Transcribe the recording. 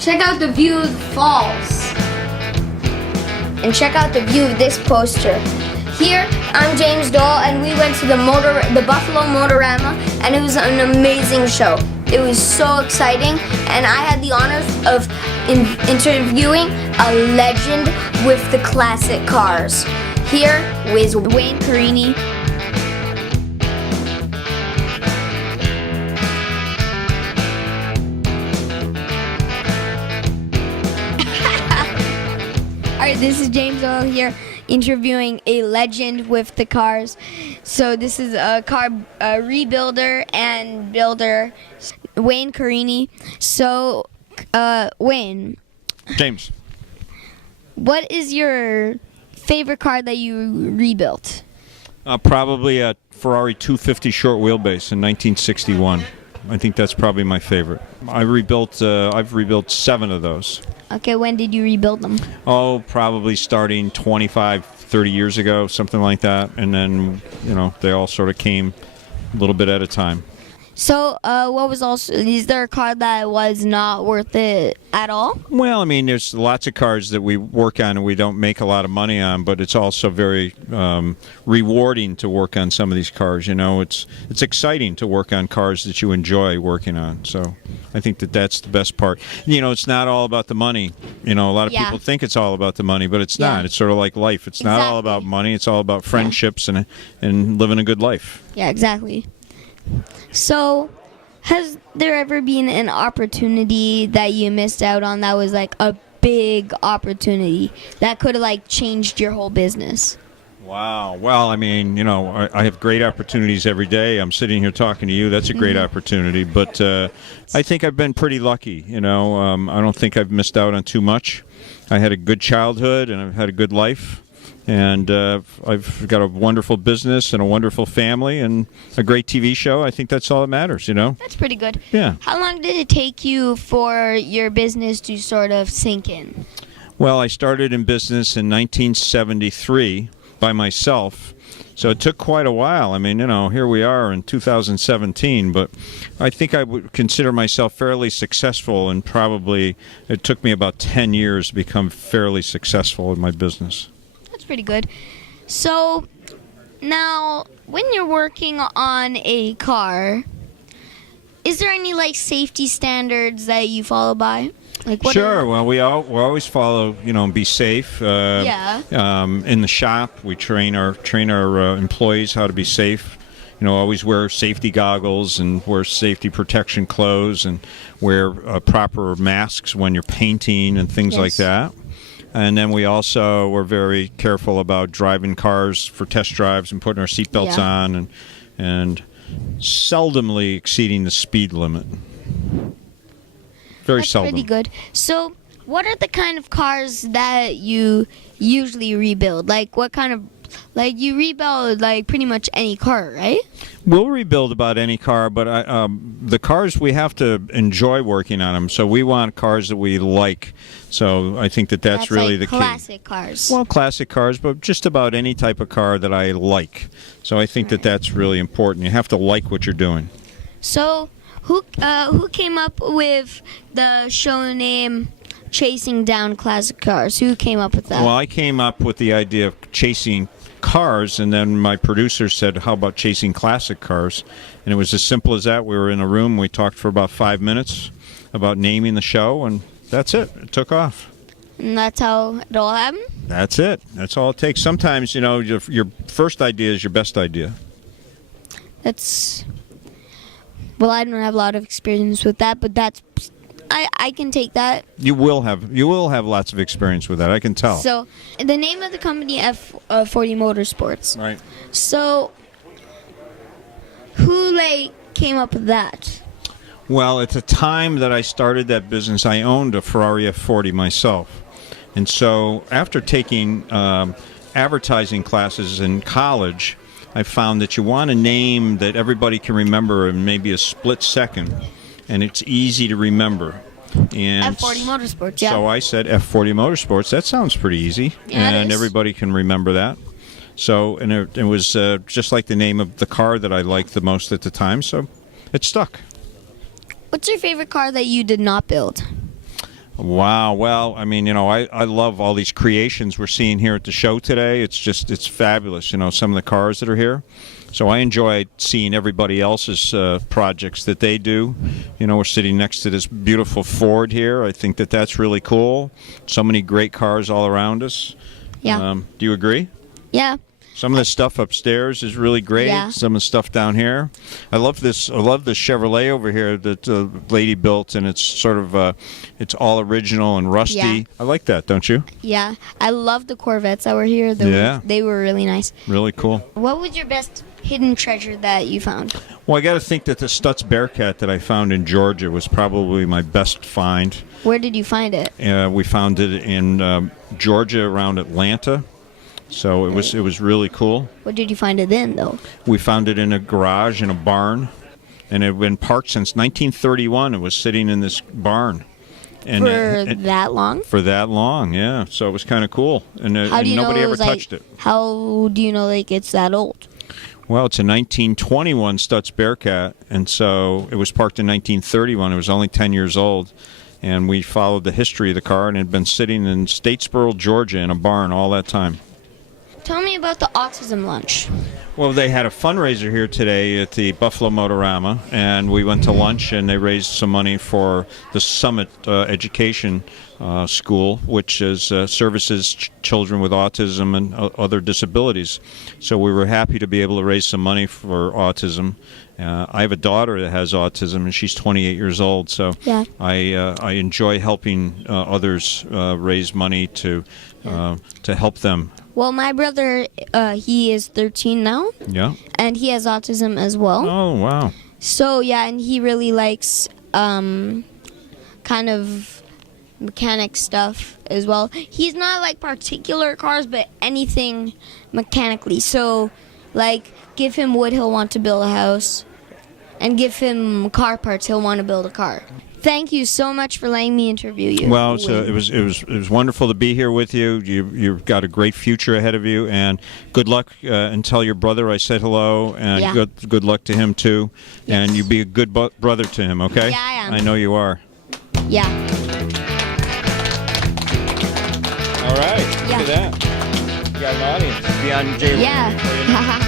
Check out the view of the falls. And check out the view of this poster. Here, I'm James Doyle, and we went to the Buffalo Motorama, and it was an amazing show. It was so exciting, and I had the honor of interviewing a legend with the classic cars. Here is Wayne Carini. Alright, this is James Doyle here interviewing a legend with the cars. So this is a car rebuilder and builder, Wayne Carini. So, Wayne. James. What is your favorite car that you rebuilt? Probably a Ferrari 250 short wheelbase in 1961. I think that's probably my favorite. I've rebuilt 7 of those. Okay, when did you rebuild them? Oh, probably starting 25, 30 years ago, something like that. And then, they all sort of came a little bit at a time. So, is there a car that was not worth it at all? Well, I mean, there's lots of cars that we work on and we don't make a lot of money on, but it's also very rewarding to work on some of these cars. It's exciting to work on cars that you enjoy working on. So I think that's the best part. It's not all about the money. A lot of people think it's all about the money, but it's not. It's sort of like life. It's not all about money. It's all about friendships and living a good life. Yeah, exactly. So, has there ever been an opportunity that you missed out on that was like a big opportunity that could have changed your whole business? Wow. Well, I mean, I have great opportunities every day. I'm sitting here talking to you. That's a great opportunity. But I think I've been pretty lucky. I don't think I've missed out on too much. I had a good childhood and I've had a good life. And I've got a wonderful business and a wonderful family and a great TV show. I think that's all that matters, That's pretty good. Yeah. How long did it take you for your business to sort of sink in? Well, I started in business in 1973 by myself. So it took quite a while. I mean, here we are in 2017, but I think I would consider myself fairly successful, and probably it took me about 10 years to become fairly successful in my business. Pretty good. So now when you're working on a car, is there any safety standards that you follow by? Sure. Well, we always follow, be safe. In the shop, we train our employees how to be safe. Always wear safety goggles and wear safety protection clothes and wear proper masks when you're painting and things like that. And then we also were very careful about driving cars for test drives and putting our seatbelts on and seldomly exceeding the speed limit. Very seldom. That's pretty good. So what are the kind of cars that you usually rebuild? What kind of... you rebuild pretty much any car, right? We'll rebuild about any car, but the cars, we have to enjoy working on them. So we want cars that we like. So I think that's really the key. Classic cars. Well, classic cars, but just about any type of car that I like. So I think that's really important. You have to like what you're doing. So who came up with the show name Chasing Down Classic Cars? Who came up with that? Well, I came up with the idea of chasing cars, and then my producer said, how about chasing classic cars? And it was as simple as that. We were in a room, we talked for about 5 minutes about naming the show, and that's it. It took off. And that's how it all happened? That's it. That's all it takes. Sometimes, your first idea is your best idea. Well, I don't have a lot of experience with that, but I can take that. You will have lots of experience with that, I can tell. So, the name of the company, F40 Motorsports. Right. So, who came up with that? Well, at the time that I started that business, I owned a Ferrari F40 myself. And so after taking advertising classes in college, I found that you want a name that everybody can remember in maybe a split second, and it's easy to remember. And F40 Motorsports, yeah. So I said F40 Motorsports. That sounds pretty easy, and everybody can remember that. So, and it was just like the name of the car that I liked the most at the time, so it stuck. What's your favorite car that you did not build? Wow. Well, I mean, I love all these creations we're seeing here at the show today. It's fabulous, some of the cars that are here. So I enjoy seeing everybody else's projects that they do. We're sitting next to this beautiful Ford here. I think that's really cool. So many great cars all around us. Yeah. Do you agree? Yeah. Some of the stuff upstairs is really great. Yeah. Some of the stuff down here, I love this. I love the Chevrolet over here that the lady built, and it's sort of it's all original and rusty. Yeah. I like that, don't you? Yeah. I love the Corvettes that were here. They were really nice. Really cool. What was your best hidden treasure that you found? Well, I got to think that the Stutz Bearcat that I found in Georgia was probably my best find. Where did you find it? We found it in Georgia around Atlanta. So it was really cool. What did you find it in, though? We found it in a garage in a barn, and it had been parked since 1931. It was sitting in this barn. And that long? For that long, yeah. So it was kind of cool, and nobody ever touched it. How do you know it's that old? Well, it's a 1921 Stutz Bearcat, and so it was parked in 1931. It was only 10 years old. And we followed the history of the car, and it had been sitting in Statesboro, Georgia, in a barn all that time. Tell me about the Autism lunch. Well, they had a fundraiser here today at the Buffalo Motorama, and we went to lunch, and they raised some money for the Summit Education School, which services children with autism and other disabilities. So we were happy to be able to raise some money for autism. I have a daughter that has autism, and she's 28 years old. So yeah. I enjoy helping others raise money to help them. Well, my brother, he is 13 now. Yeah. And he has autism as well. Oh, wow. So, yeah, and he really likes kind of mechanic stuff as well. He's not like particular cars, but anything mechanically. So, give him wood, he'll want to build a house. And give him car parts, he'll want to build a car. Thank you so much for letting me interview you. Well, it was wonderful to be here with you. You've got a great future ahead of you, and good luck. And tell your brother I said hello, and yeah. good luck to him too. Yes. And you be a good brother to him, okay? Yeah, I am. I know you are. Yeah. All right. Look at that. You got an audience. Beyond J. Yeah.